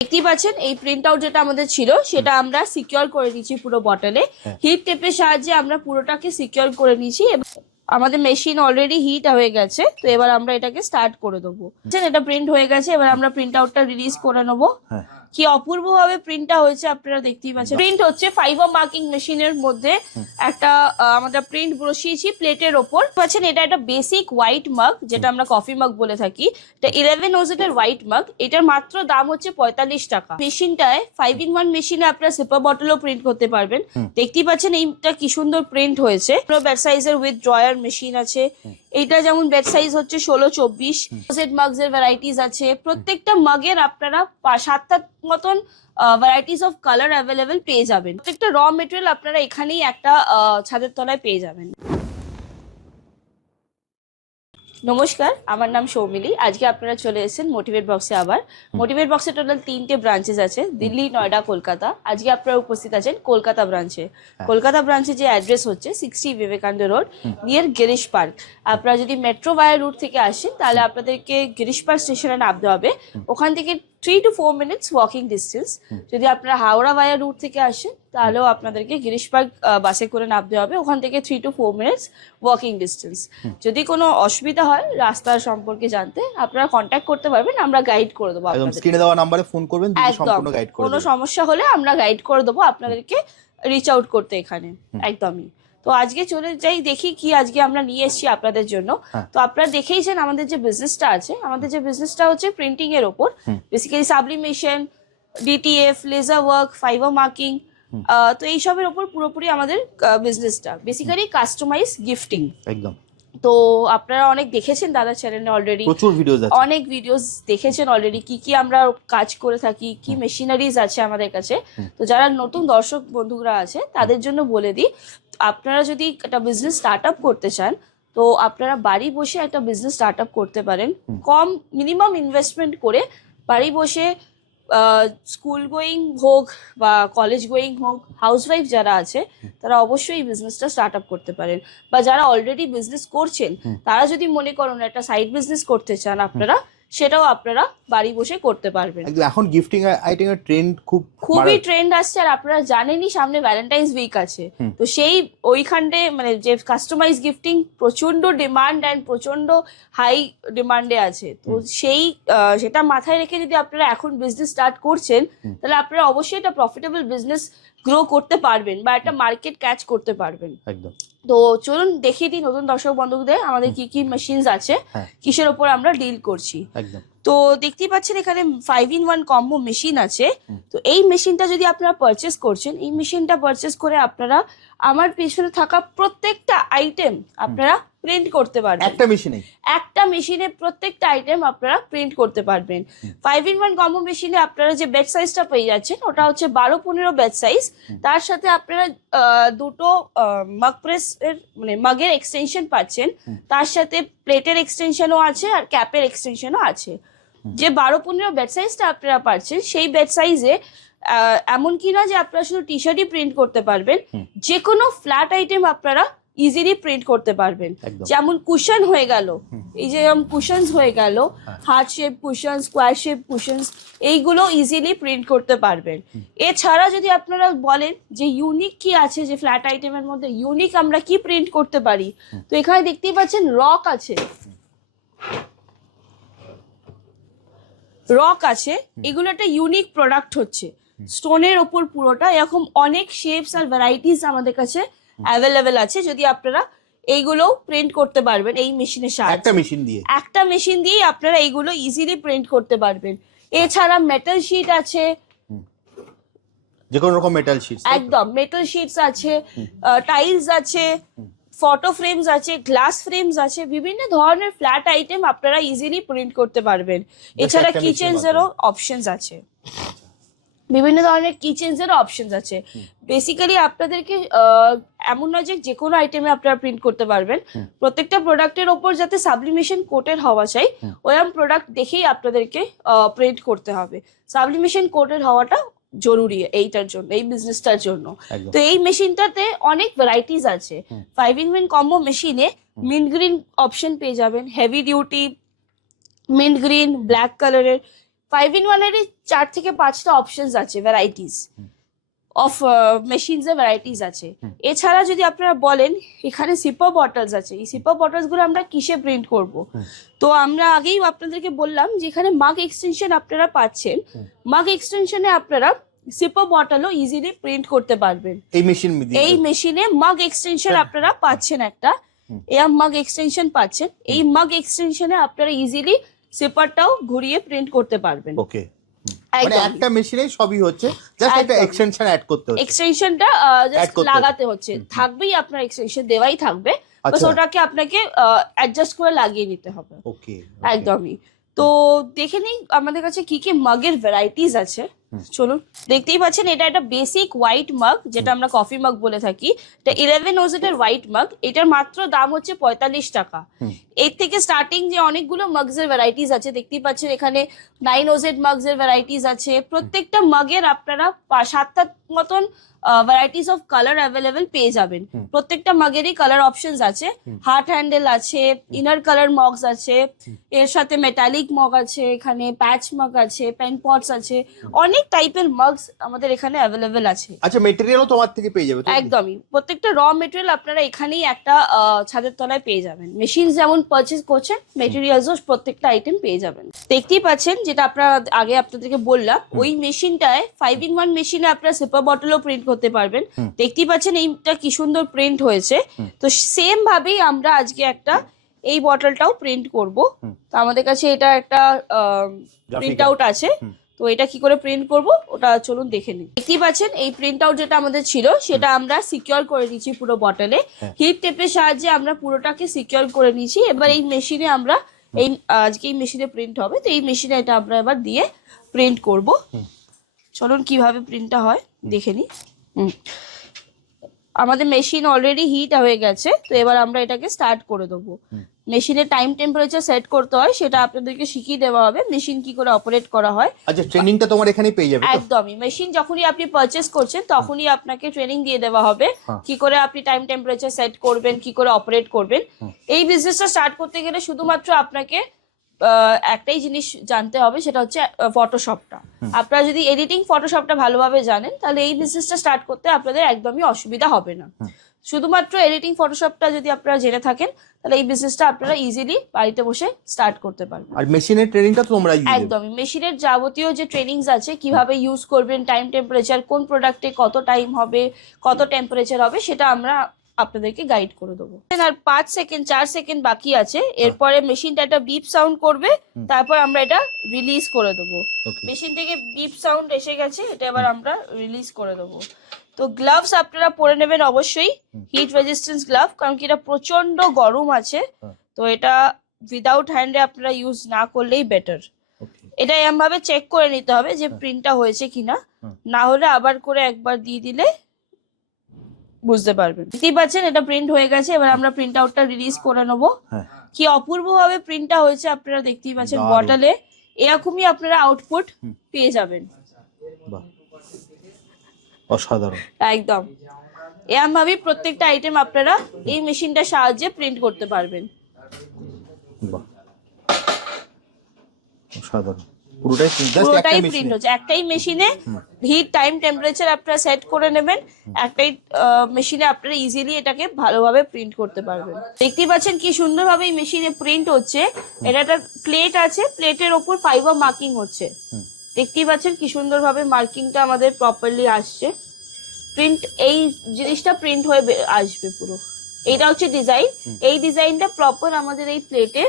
দেখতেই পাচ্ছেন এই প্রিন্ট আউট যেটা আমাদের ছিল সেটা আমরা সিকিউর করে নিয়েছি পুরো বটলে। হিট টেপের সাহায্যে আমরা পুরোটাকে সিকিউর করে নিয়েছি। আমাদের মেশিন অলরেডি হিট হয়ে গেছে, তো এবার আমরা এটাকে স্টার্ট করে দেবো। এটা প্রিন্ট হয়ে গেছে, এবার আমরা প্রিন্ট আউটটা রিলিজ করে নেবো। কি অপূর্ব ভাবে প্রিন্টটা হয়েছে আপনারা দেখতেই পাচ্ছেন। প্রিন্ট হচ্ছে ফাইবার মার্কিং মেশিনের মধ্যে একটা আমরা প্রিন্ট বসিয়েছি প্লেটের ওপর। পাচ্ছেন এটা একটা বেসিক হোয়াইট মাগ, যেটা আমরা কফি মাগ বলে থাকি। এটা 11 নোজেলের হোয়াইট মাগ। এটার মাত্র দাম হচ্ছে 45 টাকা। মেশিনটায় 5-in-1 মেশিনে আপনারা সিপার বটলও প্রিন্ট করতে পারবেন। দেখতেই পাচ্ছেন এইটা কি সুন্দর প্রিন্ট হয়েছে। বেড সাইজের উইথ ড্রয়ার মেশিন আছে। এইটা যেমন বেড সাইজ হচ্ছে 16-24। মাগস এর ভ্যারাইটিস আছে। প্রত্যেকটা মাগের আপনারা 7টা মতন ভ্যারাইটিস অফ কালার অ্যাভেলেবেল পেয়ে যাবেন। প্রত্যেকটা র মেটেরিয়াল আপনারা এখানেই একটা ছাদের তলায় পেয়ে যাবেন। নমস্কার, আমার নাম সৌমিলি। আজকে আপনারা চলে এসেছেন মোটিভেট বক্সে। আবার মোটিভেট বক্সে টোটাল 3টে ব্রাঞ্চেস আছে, দিল্লি, নয়ডা, কলকাতা। আজকে আপনারা উপস্থিত আছেন কলকাতা ব্রাঞ্চে। কলকাতা ব্রাঞ্চে যে অ্যাড্রেস হচ্ছে 60 Vivekananda Road, near Girish park. আপনারা যদি মেট্রো ভায়া রুট থেকে আসেন তাহলে আপনাদেরকে গিরিশ পার্ক স্টেশনে নামতে হবে। ওখান থেকে 3 to 4 minutes ওয়াকিং ডিস্টেন্স। যদি আপনারা হাওড়া ভায়া রুট থেকে আসেন তাহলেও আপনাদেরকে গিরিশ পার্ক বাসে করে নামতে হবে। ওখান থেকে 3 to 4 minutes ওয়াকিং ডিস্টেন্স। যদি কোনো অসুবিধা হয় রাস্তার সম্পর্কে জানতে, আপনারা কন্ট্যাক্ট করতে পারবেন, আমরা গাইড করে দেবো। একদম স্ক্রিনে দেওয়া নম্বরে ফোন করবেন, সম্পূর্ণ গাইড করে দেব। কোনো সমস্যা হলে আমরা গাইড করে দেবো আপনাদেরকে রিচ আউট করতে এখানে। একদমই। তো আজকে চলে যাই, দেখি কি আজকে আমরা নিয়ে এসেছি আপনাদের জন্য। তো আপনারা দেখেইছেন আমাদের যে বিজনেসটা আছে, আমাদের যে বিজনেসটা হচ্ছে প্রিন্টিং এর ওপর, basically sublimation, DTF, laser work, fibre marking. তো এইসবের ওপর পুরোপুরি আমাদের বিজনেসটা, বেসিক্যালি কাস্টমাইজ গিফটিং। একদম। তো আপনারা অনেক দেখেছেন দাদা চ্যানেলে অলরেডি, প্রচুর ভিডিওস আছে, অনেক ভিডিওস দেখেছেন অলরেডি কি কি আমরা কাজ করে থাকি, কি মেশিনারিজ আছে আমাদের কাছে। তো যারা নতুন দর্শক বন্ধুরা আছে তাদের জন্য বলে দিই, আপনারা যদি একটা বিজনেস স্টার্ট আপ করতে চান তো আপনারা বাড়ি বসে একটা বিজনেস স্টার্ট আপ করতে পারেন। কম মিনিমাম ইনভেস্টমেন্ট করে বাড়ি বসে স্কুল গোয়িং হোক বা কলেজ গোয়িং হোক, হাউসওয়াইফ যারা আছে তারা অবশ্যই এই বিজনেসটা স্টার্ট আপ করতে পারেন। বা যারা অলরেডি বিজনেস করছেন তারা যদি মনে করেন একটা সাইড বিজনেস করতে চান আপনারা, সেটাও আপনারা বাড়ি বসে করতে পারবেন। এখন গিফটিং আইটেমের ট্রেন্ড খুবই ট্রেন্ড আসছে। আর আপনারা জানেনই সামনে ভ্যালেন্টাইন্স উইক আছে, তো সেই ওইখানে মানে যে কাস্টমাইজ গিফটিং প্রচন্ড ডিমান্ড অ্যান্ড প্রচন্ড হাই ডিমান্ডে আছে। তো সেটা মাথায় রেখে যদি আপনারা এখন বিজনেস স্টার্ট করছেন তাহলে আপনারা অবশ্যই একটা প্রফিটেবল বিজনেস গ্রো করতে পারবেন বা একটা মার্কেট ক্যাচ করতে পারবেন। একদম। তো চলুন দেখিয়ে দিই নতুন দর্শক বন্ধুদের আমাদের কি কি মেশিনস আছে, কিসের ওপর আমরা ডিল করছি। একদম। তো দেখতেই পাচ্ছেন এখানে 5-in-1 কম্বো মেশিন আছে। তো এই মেশিনটা যদি আপনারা পারচেস করছেন, এই মেশিনটা পারচেস করে আপনারা আমার পেছনে থাকা প্রত্যেকটা আইটেম আপনারা প্রিন্ট করতে পারবেন। একটা মেশিনে প্রত্যেকটা আইটেম আপনারা প্রিন্ট করতে পারবেন। 5-in-1 কম্বো মেশিনে আপনারা যে বেড সাইজটা পেয়ে যাচ্ছেন ওটা হচ্ছে 12-15 বেড সাইজ। তার সাথে আপনারা দুটো মাগ প্রেস এর মানে মাগের এক্সটেনশন পাচ্ছেন, তার সাথে প্লেটের এক্সটেনশনও আছে আর ক্যাপের এক্সটেনশনও আছে। যে 12-15 বেড সাইজটা আপনারা পাচ্ছেন সেই বেড সাইজে এমন কি না যে আপনারা শুধু টি শার্টই প্রিন্ট করতে পারবেন, যে কোনো ফ্ল্যাট আইটেম আপনারা ইজিলি প্রিন্ট করতে পারবেন। যেমন কুশন হয়ে গেল, এই যে কুশনস হয়ে গেল, heart shape cushion, square shape Kushans, এইগুলো ইজিলি প্রিন্ট করতে পারবেন। এছাড়া যদি আপনারা বলেন যে ইউনিক কি আছে, যে ফ্ল্যাট আইটেমের মধ্যে ইউনিক আমরা কি প্রিন্ট করতে পারি, তো এখানে দেখতেই পাচ্ছেন রক আছে, রক আছে। এগুলো একটা ইউনিক প্রোডাক্ট হচ্ছে স্টোনের ওপর পুরোটা। এরকম অনেক শেপস আর ভ্যারাইটিস আমাদের কাছে অ্যাভেলেবেল আছে। যদি আপনারা এইগুলো প্রিন্ট করতে পারবেন এই মেশিনের সাহায্যে, একটা মেশিন দিয়ে আপনারা এইগুলো ইজিলি প্রিন্ট করতে পারবেন। এছাড়া মেটাল শিট আছে, যে কোনো রকম মেটাল শিট, একদম মেটাল শিটস আছে, টাইলস আছে, ফটো ফ্রেমস আছে, গ্লাস ফ্রেমস আছে, বিভিন্ন ধরনের ফ্ল্যাট আইটেম আপনারা ইজিলি প্রিন্ট করতে পারবেন। এছাড়া কিচেনসেরও অপশনস আছে, বিভিন্ন ধরনের কিচেনসেরও অপশনস আছে। বেসিক্যালি আপনাদেরকে এমন নয় যে কোনো আইটেমে আপনারা প্রিন্ট করতে পারবেন। প্রত্যেকটা প্রোডাক্টের ওপর যাতে সাবলিমেশন কোটেড হওয়া চাই, ওরকম প্রোডাক্ট দেখেই আপনাদেরকে প্রিন্ট করতে হবে। সাবলিমেশন কোটেড হওয়াটা জরুরি এইটার জন্য, এই বিজনেসটার জন্য। তো এই মেশিনটাতে অনেক ভ্যারাইটিস আছে। 5-in-1 কম্বো মেশিনে মিন্ট গ্রিন অপশন পেয়ে যাবেন, heavy duty mint green, black কালারের, 5-in-1 এরই 4 থেকে 5টা অপশনস আছে, ভ্যারাইটিস অফ মেশিনস এর ভ্যারাইটিস আছে। এছাড়া যদি আপনারা বলেন এখানে সিপার বটলস আছে, এই সিপার বটলস গুলো আমরা কিসে প্রিন্ট করব? তো আমরা আগেই আপনাদেরকে বললাম যে এখানে মাগ এক্সটেনশন আপনারা পাচ্ছেন। মাগ এক্সটেনশনে আপনারা সিপার বটলও ইজিলি প্রিন্ট করতে পারবেন। এই মেশিনে মাগ এক্সটেনশন আপনারা পাচ্ছেন, একটা এয়ার মাগ এক্সটেনশন পাচ্ছেন। এই মাগ এক্সটেনশনে আপনারা ইজিলি সিপারটাও ঘুরিয়ে প্রিন্ট করতে পারবেন। ওকে, মানে একটা মেশিনে সবই হচ্ছে, জাস্ট একটা এক্সটেনশন অ্যাড করতে হচ্ছে। এক্সটেনশনটা জাস্ট লাগাতে হচ্ছে, থাকবেই আপনার এক্সটেনশন দেওয়াই থাকবে, বাস ওটাকে আপনাকে অ্যাডজাস্ট করে লাগিয়ে নিতে হবে। ওকে, একদমই। তো দেখে নিই আমাদের কাছে কি কি মাগের ভ্যারাইটিস আছে। চলুন, দেখতেই পাচ্ছেন এটা একটা বেসিক হোয়াইট মাগ, যেটা আমরা কফি মাগ বলে থাকি। এটা 11 ওজেটের হোয়াইট মাগ। এটার মাত্র দাম হচ্ছে 45 টাকা। এর থেকে স্টার্টিং যে অনেকগুলো মাগস এর ভ্যারাইটিস আছে, দেখতেই পাচ্ছেন এখানে 9 ওজেড মাগস এর ভ্যারাইটিস আছে। প্রত্যেকটা মাগের আপনারা 7টা মতন ভ্যারাইটিস অফ কালার অ্যাভেলেবেল পেয়ে যাবেন। প্রত্যেকটা মাগেরই কালার অপশনস আছে, হার্ট হ্যান্ডেল আছে, ইনার কালার মগস আছে, এর সাথে মেটালিক মগ আছে, এখানে প্যাচ মগ আছে, পেন পটস আছে, অনেক টাইপের মগস আমাদের এখানে অ্যাভেলেবেল আছে। আচ্ছা, মেটেরিয়ালও তোমার থেকে পেয়ে যাবে? একদমই, প্রত্যেকটা র মেটেরিয়াল আপনারা এখানেই একটা ছাদের তলায় পেয়ে যাবেন। মেশিন যেমন পারচেজ করছেন, মেটেরিয়ালসও প্রত্যেকটা আইটেম পেয়ে যাবেন। দেখতেই পাচ্ছেন যেটা আপনারা আগে আপনাদেরকে বললাম, ওই মেশিনটায় 5-in-1 মেশিনে আপনারা সিপার বটলও প্রিন্ট করতে পারবেন। দেখতেই পাচ্ছেন এইটা কি সুন্দর প্রিন্ট হয়েছে। তো সেম ভাবেই আমরা আজকে একটা এই বটলটাও প্রিন্ট করব। তো আমাদের কাছে এটা একটা প্রিন্ট আউট আছে। তো এটা কি করে প্রিন্ট করব ওটা চলুন দেখে নিই। দেখতেই পাচ্ছেন এই প্রিন্ট আউট যেটা আমাদের ছিল সেটা আমরা সিকিউর করে দিয়েছি পুরো বটলে। হিট টেপের সাহায্যে আমরা পুরোটাকে সিকিউর করে নিয়েছি। এবার এই মেশিনে আমরা আজকে এই মেশিনে প্রিন্ট হবে, তো এই মেশিনে এটা আমরা এবার দিয়ে প্রিন্ট করব। চলুন কিভাবে প্রিন্টটা হয় দেখে নিই। আমাদের মেশিন অলরেডি হিট হয়ে গেছে, তো এবার আমরা এটাকে স্টার্ট করে দেবো। মেশিনের টাইম টেম্পারেচার সেট করতে হয়, সেটা আপনাদেরকে শিখিয়ে দেওয়া হবে, মেশিন কি করে অপারেট করা হয়। আচ্ছা, ট্রেনিংটা তোমার এখানেই পেয়ে যাবে? একদমই, মেশিন যখনই আপনি পারচেজ করছেন তখনই আপনাকে ট্রেনিং দিয়ে দেওয়া হবে কি করে আপনি টাইম টেম্পারেচার সেট করবেন, কি করে অপারেট করবেন। এই বিজনেসটা স্টার্ট করতে গেলে শুধুমাত্র আপনাকে একটাই জিনিস জানতে হবে, সেটা হচ্ছে ফটোশপটা। আপনারা যদি এডিটিং ফটোশপটা ভালোভাবে জানেন তাহলে এই বিজনেসটা স্টার্ট করতে আপনাদের একদমই অসুবিধা হবে না। শুধুমাত্র এডিটিং ফটোশপটা যদি আপনারা জেনে থাকেন তাহলে এই বিজনেসটা আপনারা ইজিলি বাড়িতে বসে স্টার্ট করতে পারবেন। আর মেশিনের ট্রেনিংটা তো তোমরাই দিবে? একদমই, মেশিনের যাবতীয় যে ট্রেনিংস আছে, কিভাবে ইউজ করবেন, টাইম টেম্পারেচার, কোন প্রোডাক্টে কত টাইম হবে, কত টেম্পারেচার হবে, সেটা আমরা আপনাদেরকে গাইড করে দেবো। আর 4 সেকেন্ড বাকি আছে, এরপরে মেশিনটা একটা বিপ সাউন্ড করবে, তারপর আমরা এটা রিলিজ করে দেবো। মেশিন থেকে বিপ সাউন্ড এসে গেছে, এটা এবার আমরা রিলিজ করে দেবো। তো গ্লাভস আপনারা পরে নেবেন অবশ্যই, হিট রেজিস্ট্যান্স গ্লাভ, কারণ কি এটা প্রচন্ড গরম আছে। তো এটা উইদাউট হ্যান্ডে আপনারা ইউজ না করলেই বেটার। এটা এমন ভাবে চেক করে নিতে হবে যে প্রিন্টটা হয়েছে কিনা, না হলে আবার করে একবার দিয়ে দিলে বুঝতে পারবেন। দেখতেই পাচ্ছেন এটা প্রিন্ট হয়ে গেছে, এবার আমরা প্রিন্ট আউটটা রিলিজ করে নেবো। কি অপূর্ব ভাবে প্রিন্টটা হয়েছে আপনারা দেখতেই পাচ্ছেন বটলে, এরকমই আপনারা আউটপুট পেয়ে যাবেন। অসাধারণ, একদম এরকম ভাবে প্রত্যেকটা আইটেম আপনারা এই মেশিনটার সাহায্যে প্রিন্ট করতে পারবেন। অসাধারণ, পুরোটাই প্রিন্ট হচ্ছে একটাই মেশিনে। হিট টাইম টেম্পারেচার আপনারা সেট করে নেবেন, একটাই মেশিনে আপনারা ইজিলি এটাকে ভালোভাবে প্রিন্ট করতে পারবেন। দেখতেই পাচ্ছেন কি সুন্দরভাবে এই মেশিনে প্রিন্ট হচ্ছে। এটা একটা প্লেট আছে, প্লেটের ওপর ফাইবার মার্কিং হচ্ছে। দেখতেই পাচ্ছেন কি সুন্দরভাবে মার্কিংটা আমাদের প্রপারলি আসছে। প্রিন্ট এই জিনিসটা প্রিন্ট হয়ে আসবে পুরো। এইটা হচ্ছে ডিজাইন, এই ডিজাইনটা প্রপার আমাদের এই প্লেটে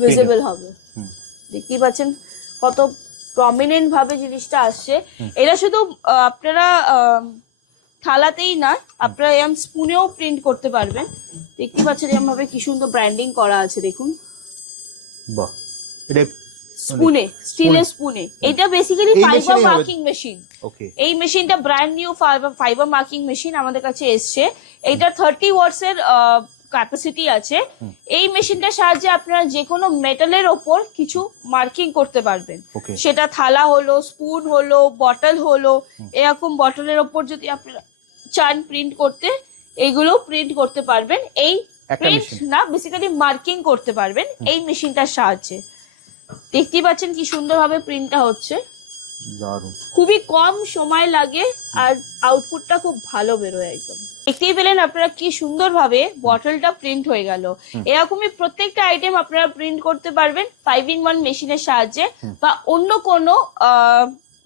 ভিজিবল হবে। দেখতেই পাচ্ছেন কত প্রমিনেন্ট ভাবে জিনিসটা আসছে। এটা শুধু আপনারা থালাতেই না, আপনারা এরকম স্পুনেও প্রিন্ট করতে পারবেন। দেখতে পাচ্ছেন এরকম ভাবে কি সুন্দর ব্র্যান্ডিং করা আছে, দেখুন। বাহ, এটা স্পুনে, স্টিলের স্পুনে। এটা বেসিক্যালি ফাইবার মার্কিং মেশিন। এই মেশিনটা brand new fibre marking machine আমাদের কাছে এসছে। এটা 30 ওয়াটস এর ক্যাপাসিটি আছে। এই মেশিনটার সাহায্যে আপনারা যে কোনো মেটালের ওপর কিছু মার্কিং করতে পারবেন, সেটা থালা হলো, স্পুন হলো, বটল হলো। এরকম বটলের ওপর যদি আপনারা চান প্রিন্ট করতে, এইগুলো প্রিন্ট করতে পারবেন। এই প্রিন্ট না, বেসিক্যালি মার্কিং করতে পারবেন এই মেশিনটার সাহায্যে। দেখতেই পাচ্ছেন কি সুন্দরভাবে প্রিন্টটা হচ্ছে, দারুণ। খুবই কম সময় লাগে আর আউটপুটটা খুব ভালো বেরোয় একদম। দেখতেই পেলেন আপনারা কি সুন্দরভাবে বটলটা প্রিন্ট হয়ে গেল। এরকমই প্রত্যেকটা আইটেম আপনারা প্রিন্ট করতে পারবেন 5-in-1 মেশিনের সাহায্যে, বা অন্য কোনো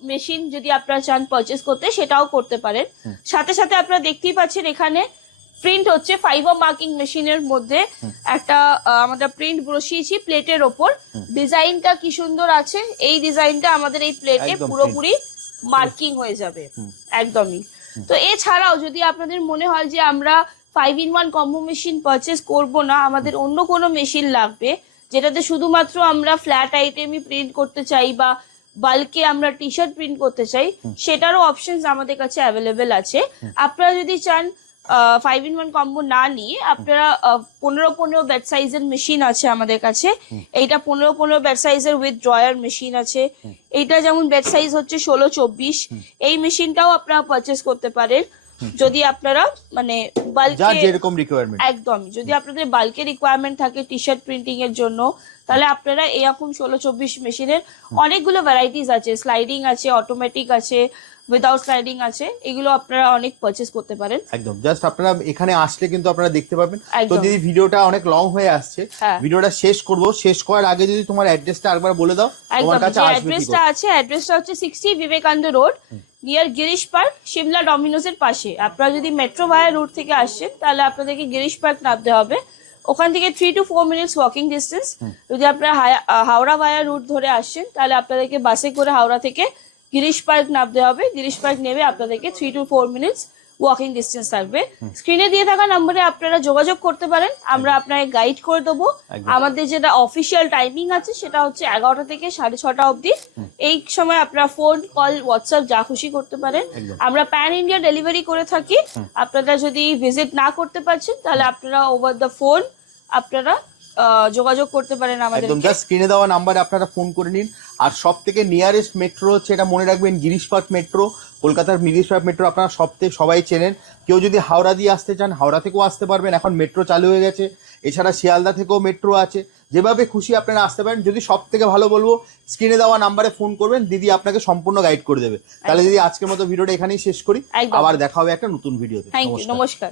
মেশিন যদি আপনারা চান পারচেস করতে সেটাও করতে পারেন। সাথে সাথে আপনারা দেখতেই পাচ্ছেন এখানে প্রিন্ট হচ্ছে ফাইবার মার্কিং মেশিনের মধ্যে একটা আমরা প্রিন্ট বসিয়েছি প্লেটের ওপর। ডিজাইনটা কি সুন্দর আছে, এই ডিজাইনটা আমাদের এই প্লেটে একদম পুরোপুরি মার্কিং হয়ে যাবে একদমই। তো এছাড়াও যদি আপনাদের মনে হয় যে আমরা 5-in-1 কম্বো মেশিন পারচেস করব না, আমাদের অন্য কোনো মেশিন লাগবে যেটাতে শুধুমাত্র আমরা ফ্ল্যাট আইটেমই প্রিন্ট করতে চাই বা বাল্কে আমরা টি শার্ট প্রিন্ট করতে চাই, সেটারও অপশনস আমাদের কাছে অ্যাভেলেবেল আছে। আপনারা যদি চান 5-in-1 কম্বো না নিয়ে আপনারা 15 ব্যাট সাইজের মেশিন আছে আমাদের কাছে। এইটা 15 ব্যাট সাইজের উইথ ড্রয়ার মেশিন আছে। এইটা যেমন ব্যাট সাইজ হচ্ছে 16-24, এই মেশিনটাও আপনারা পারচেস করতে পারেন যদি আপনারা মানে যার বাল্কে যেরকম রিকোয়ারমেন্ট। একদমই যদি আপনাদের বাল্কে রিকোয়ারমেন্ট থাকে টি শার্ট প্রিন্টিং এর জন্য, তাহলে আপনারা এরকম 16-24 মেশিনের অনেকগুলো ভ্যারাইটিস আছে, স্লাইডিং আছে, অটোমেটিক আছে, উইদাউট স্লাইডিং আছে, এগুলো আপনারা অনেক পারচেস করতে পারেন। একদম জাস্ট আপনারা এখানে আসলে কিন্তু আপনারা দেখতে পাবেন। তো একদম। যদি ভিডিওটা অনেক লং হয়ে আসছে, হ্যাঁ। ভিডিওটা শেষ করব, শেষ করার আগে যদি তোমার অ্যাড্রেসটা আরেকবার বলে দাও, তোমার একদম, কাছে যে আসবে কি অ্যাড্রেসটা করে? আছে, অ্যাড্রেসটা হচ্ছে 60 Vivekananda Road near Girish Park, Simla ডমিনোজের পাশে। আপনারা যদি মেট্রো ভায়া রুট থেকে আসছেন তাহলে আপনাদেরকে গিরিশ পার্ক নামতে হবে, ওখান থেকে 3 to 4 মিনিটস ওয়াকিং ডিস্টেন্স। যদি আপনারা হাওড়া ভায়া রুট ধরে আসছেন তাহলে আপনাদেরকে বাসে করে হাওড়া থেকে গিরিশ পার্ক নামতে হবে। গিরিশ পার্ক নেমে আপনাদেরকে 3 to 4 মিনিটস ওয়াকিং ডিস্টেন্স থাকবে। স্ক্রিনে দিয়ে থাকা নম্বরে আপনারা যোগাযোগ করতে পারেন, আমরা আপনাকে গাইড করে দেবো। একদম। আমাদের যেটা অফিসিয়াল টাইমিং আছে সেটা হচ্ছে 11টা থেকে 6:30 অবধি। এই সময় আপনারা ফোন কল হোয়াটসঅ্যাপ যা খুশি করতে পারেন। একদম। আমরা প্যান ইন্ডিয়া ডেলিভারি করে থাকি। আপনারা যদি ভিজিট না করতে পারছেন তাহলে আপনারা ওভার দ্য ফোন আপনারা যোগাযোগ করতে পারেন আমাদের। একদম জাস্ট স্ক্রিনে দেওয়া নাম্বারে আপনারা ফোন করে নিন। আর সব থেকে নিয়ারেস্ট মেট্রো হচ্ছে, এটা মনে রাখবেন, গিরিশ পার্ক মেট্রো। কলকাতার গিরিশ পার্ক মেট্রো আপনারা সবাই চেনেন। কেউ যদি হাওড়া দিয়ে আসতে চান হাওড়া থেকেও আসতে পারবেন, এখন মেট্রো চালু হয়ে গেছে। এছাড়া শিয়ালদা থেকেও মেট্রো আছে, যেভাবে খুশি আপনারা আসতে পারেন। যদি সব থেকে ভালো বলবো স্ক্রিনে দেওয়া নাম্বারে ফোন করবেন, দিদি আপনাকে সম্পূর্ণ গাইড করে দেবে। তাহলে দিদি আজকের মতো ভিডিওটা এখানেই শেষ করি, একদম। আবার দেখা হবে একটা নতুন ভিডিওতে। থ্যাংক ইউ, নমস্কার।